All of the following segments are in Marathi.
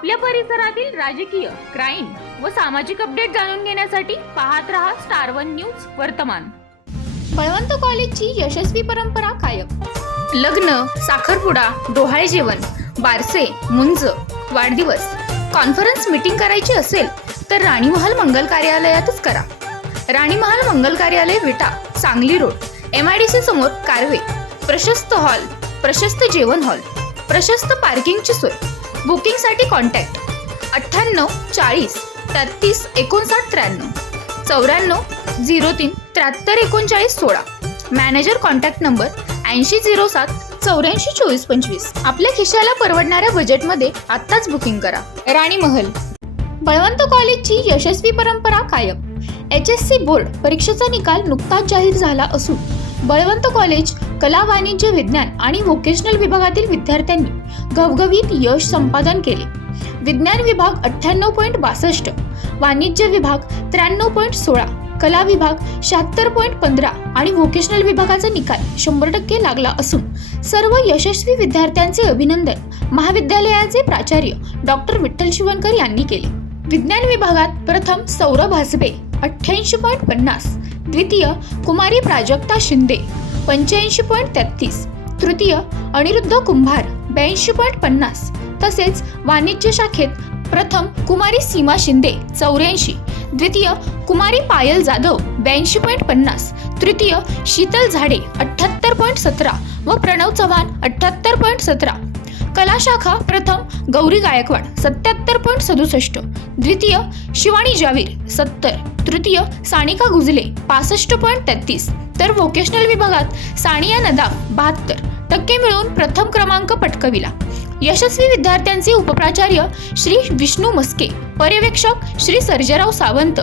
आपल्या परिसरातील राजकीय क्राईम व सामाजिक अपडेट जाणून घेण्यासाठी पाहत रहा स्टार वन न्यूज वर्तमान. बळवंत कॉलेजची यशस्वी परंपरा कायम. लग्न साखरपुडा डोहाळे जेवण बारसे मुंज वाढदिवस. कॉन्फरन्स मीटिंग करायची असेल तर राणीमहाल मंगल कार्यालयातच करा. राणीमहाल मंगल कार्यालय Vita Sangli road M I D C समोर कारवे. प्रशस्त हॉल प्रशस्त जेवण हॉल प्रशस्त पार्किंगची सोय. बुकिंगसाठी कॉन्टॅक्ट. अठ्ठ्याण्णव चाळीस तेहतीस एकोणसाठ त्र्याण्णव. चौऱ्याण्णव झिरो तीन त्र्याहत्तर एकोणचाळीस सोळा. मॅनेजर कॉन्टॅक्ट नंबर ऐंशी झिरो सात चौऱ्याऐंशी चोवीस पंचवीस. आपल्या खिशाला परवडणाऱ्या बजेटमध्ये आत्ताच बुकिंग करा. राणी महल. बळवंत कॉलेजची यशस्वी परंपरा कायम. एच एस सी बोर्ड परीक्षेचा निकाल नुकताच जाहीर झाला असून बळवंत कॉलेज कला वाणिज्य विज्ञान आणि व्होकेशनल विभागातील विद्यार्थ्यांनी घवघवीत यश संपादन केले. विज्ञान विभाग अठ्ठ्याण्णव पॉईंट बासष्ट वाणिज्य विभाग त्र्याण्णव पॉईंट सोळा कला विभाग शहात्तर पॉईंट पंधरा आणि व्होकेशनल विभागाचा निकाल शंभर टक्के लागला असून सर्व यशस्वी विद्यार्थ्यांचे अभिनंदन महाविद्यालयाचे प्राचार्य डॉक्टर विठ्ठल शिवणकर यांनी केले. विज्ञान विभागात प्रथम सौरभ हसबे अठ्ठ्याऐंशी पॉईंट पन्नास द्वितीय कुमारी प्राजक्ता शिंदे पंच्याऐंशी पॉईंट तेहतीस. तृतीय अनिरुद्ध कुंभार ब्याऐंशी पॉईंट पन्नास. तसेच वाणिज्य शाखेत प्रथम कुमारी सीमा शिंदे चौऱ्याऐंशी. द्वितीय कुमारी पायल जाधव ब्याऐंशी पॉईंट पन्नास. तृतीय शीतल झाडे अठ्ठ्याहत्तर पॉईंट सतरा व प्रणव चव्हाण अठ्ठ्याहत्तर पॉईंट सतरा. कला शाखा प्रथम गौरी गायकवाड सत्याहत्तर पॉईंट सदुसष्ट. द्वितीय शिवानी जावीर सत्तर. तृतीय सानिका गुजले पासष्ट पॉईंट तेहतीस. तर व्होकेशनल विभागात सानिया नदाफ बहात्तर. टक्के मिळवून प्रथम क्रमांक पटकविला. यशस्वी विद्यार्थ्यांचे उपप्राचार्य श्री विष्णू मस्के पर्यवेक्षक श्री सर्जराव सावंत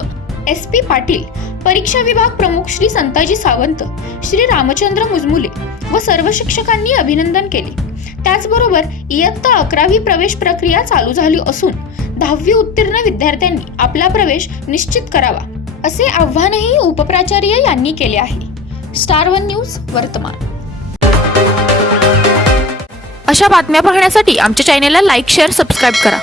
एस पी पाटील परीक्षा विभाग प्रमुख श्री संताजी सावंत श्री रामचंद्र मुजमुले व सर्व शिक्षकांनी अभिनंदन केले. त्याचबरोबर इयत्ता अकरावी प्रवेश प्रक्रिया चालू झाली असून दहावी उत्तीर्ण विद्यार्थ्यांनी आपला प्रवेश निश्चित करावा. असे आव्हानही उपप्राचार्य यांनी केले आहे. स्टार वन न्यूज वर्तमान. अशा बातम्या पाहण्यासाठी आमच्या चॅनेलला लाईक शेअर सबस्क्राईब करा.